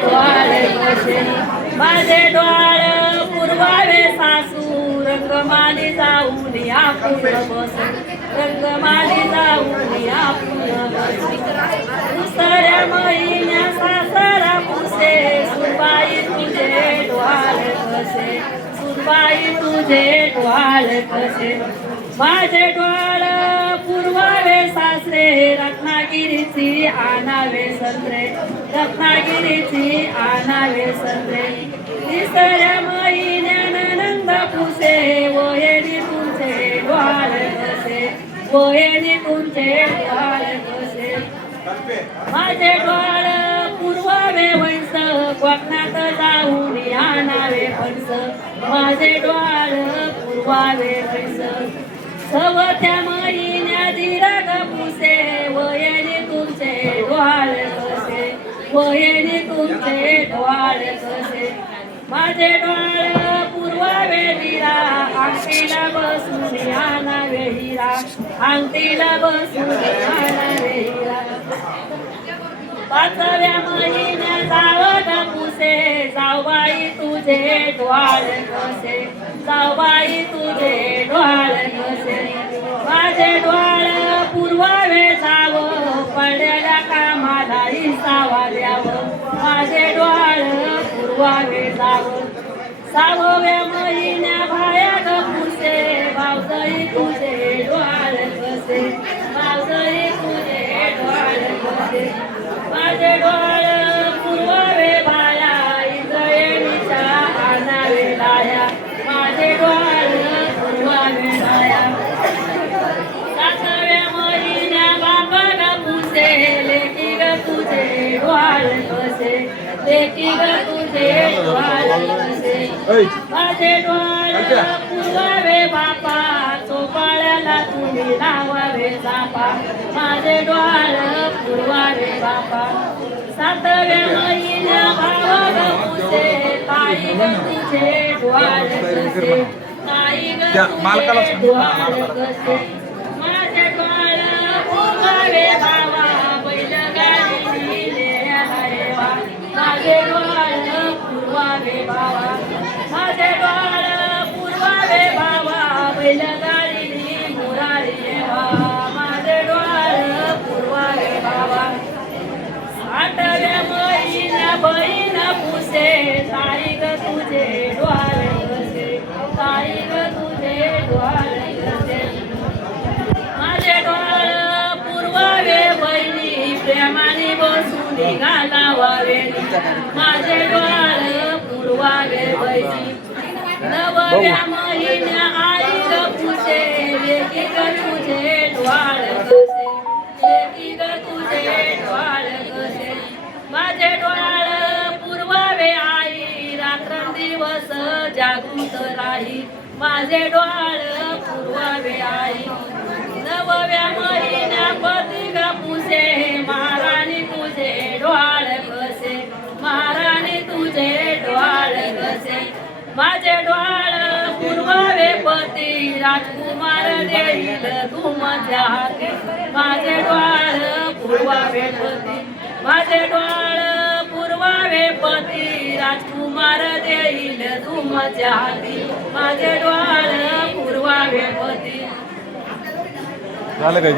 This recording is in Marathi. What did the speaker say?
डोळ कसे माझे डोळ पुरवावे सासू रंगमाली जाऊन या फुल बस रंगमाली जाऊन या फुल बस दुसऱ्या महिन्या सासरा पुसे सुनबाई तुझे डोळ कसे सुनबाई तुझे डोळ कसे माझे डोळ पुरवावे सासरे रत्नागिरीची आणावे संत्रे रत्नागिरीची आणावे संत्रे तिसऱ्या महिन्यानं नंद पुसे वयनी तुमचे डोळ कसे वयनी तुमचे डोळ कसे माझे डोळ पुरवावे वंश कोकणात जाऊन आणावे फणस माझे डोळ पुरवावे वंश सवत्या महिन्या दिराग पुसे वयनी तुमचे डोळ कसे वयनी तुमचे डोळ कसे माझे डोळ पुरवावे दिरा अंगठीला बसून आणावे हिरा अंगठीला बसून आणावे हिरा पाचव्या महिन्या जावड पुसे जाऊबाई तुझे डोळ कसे जाऊबाई तुझे डोळ कसे माझे डोळ पुरवावे जाव पडलेल्या कामाला हिसावा द्यावं माझे डोळ पुरवावे जाव सहाव्या महिन्या भाया ग पुसे भावजई तुझे डोळ कसे भावजई तुझे डोळ कसे माझे डोळ पुरवावे बाया इंद्रायणीच्या आणावे लाया माझे डोळ पुरवावे लाया सातव्या महिन्या बाबा ग पुसे लेकी ग तुझे डोळ कसे लेकी ग तुझे डोळ कसे माझे डोळ पुरवावे बापा चोपाळ्याला तुम्ही लावावे चापा माझे डोळ पुरवावे बापा सातव्या महिन्या भावा ग पुसे ताई ग तुझे डोळ कसे ताई ग तुझे डोळ कसे माझे डोळ पुरवावे बाबा बैलगाडी न्यायला येवा माझे डोळ पुरवावे बाबा माझे डोळ पुरवावे बाबा बैलगाडी मुरारी येवा माझे डोळ पुरवावे बाबा आठव्या महिन्या बहीण पुसे ताई ग तुझे डोळ कसे ताई ग तुझे डोळ कसे माझे डोळ पुरवावे बहिणी प्रेमाने बसून घालावावे माझे डोळ पुरवावे बहिणी नवव्या महिन्या आई ग पुसे लेकी ग तुझे डोळ कसे लेकी ग तुझे डोळ कसे माझे डोळ पुरवावे आई रात्रंदिवस जागृत राही माझे डोळ पुरवावे आई नवव्या महिन्या पती ग पुसे महाराणी तुझे डोळ कसे महाराणी तुझे डोळ कसे माझे डोळ पुरवावे पती राजकुमार देईल तुमच्या हाती माझे डोळ पुरवावे पती माझे डोळ पुरवावे पती राजकुमार देईल तुमच्या हाती माझे डोळ पुरवावे पती झालं काय